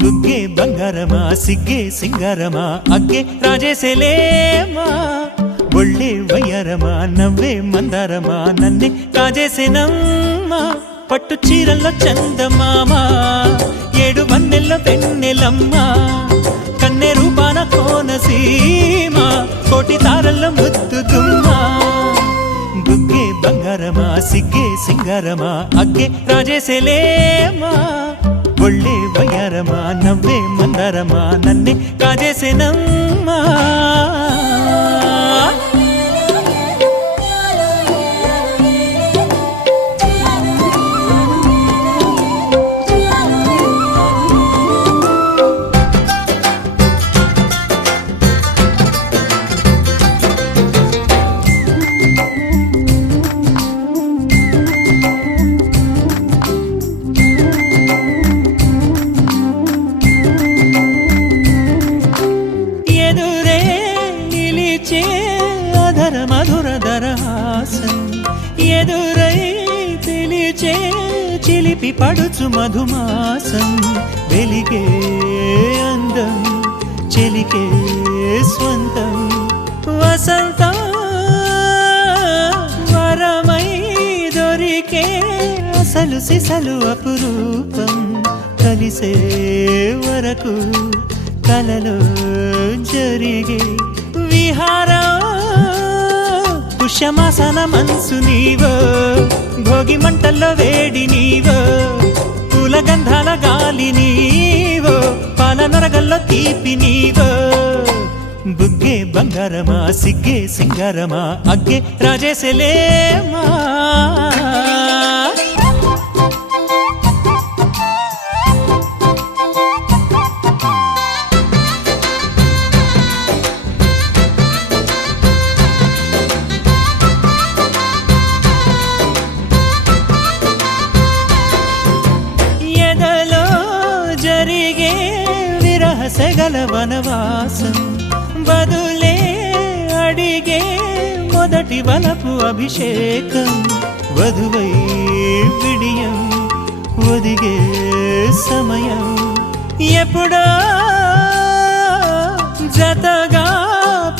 బుగ్గే బంగారమా సిగ్గే సింగారమా అగ్గే రాజేసేలేమా ఒళ్ళే వయ్యారమా నవ్వే మందారమా నన్నే కాజేసేనమ్మా పట్టు చీరల్లో చందమామా ఏడు వన్నెల్లో పెన్నెలమ్మా కన్నె రూపాన కోనసీమ కోటి తారల్లో ముద్దుగుమ్మా బుగ్గే బంగారమా సిగ్గే సింగారమా అగ్గే రాజేసేలేమా ఒళ్ళే వయ్యారమా నవ్వే మందారమా నన్నే కాజేసేనమ్మా మధురధరహాసం ఎదురై పిలిచే చిలిపి పడుచు మధుమాసం వెలిగే అందం చెలికే స్వంతం వసంతం వరమై దొరికే అసలు సిసలు అపురూపం కలిసే వరకు కలలో జరిగే విహారం పుష్యమాసన మనసు నీవో భోగి మంటల్లో వేడి నీవో పూల గంధాల గాలి నీవో పాల నరగల్లో తీపి నీవో బుగ్గే బంగారమా సిగ్గే సింగారమా అగ్గే రాజేసేలేమా జరిగే విరహసగల వనవాసం బదులే అడిగే మొదటి వలపు అభిషేకం వధువై విడియం ఒదిగే సమయం ఎప్పుడో జతగా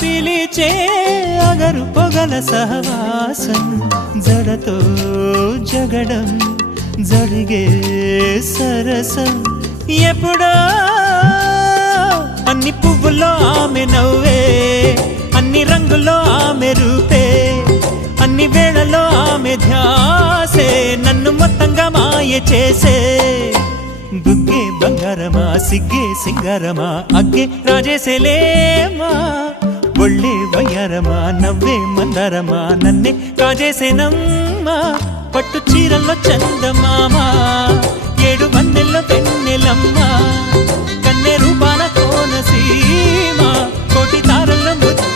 పిలిచే అగరు పొగల సహవాసం జడతో జగడం జరిగే సరసం ఎప్పుడో అన్ని పువ్వుల్లో ఆమె నవ్వే అన్ని రంగుల్లో ఆమె రూపే అన్ని వేళల్లో ఆమె ధ్యాసే నన్ను మొత్తంగా మాయ చేసే బుగ్గే బంగారమా సిగ్గే సింగారమా అగ్గే రాజేసేలేమా ఒళ్ళే వయ్యారమా నవ్వే మందారమా నన్నే కాజేసేనమ్మా పట్టు చీరల్లో చందమామా ఏడు వన్నెల్లో పెన్నెలమ్మా కన్నె రూపాన కోనసీమ కోటి తారల్లో ముద్దు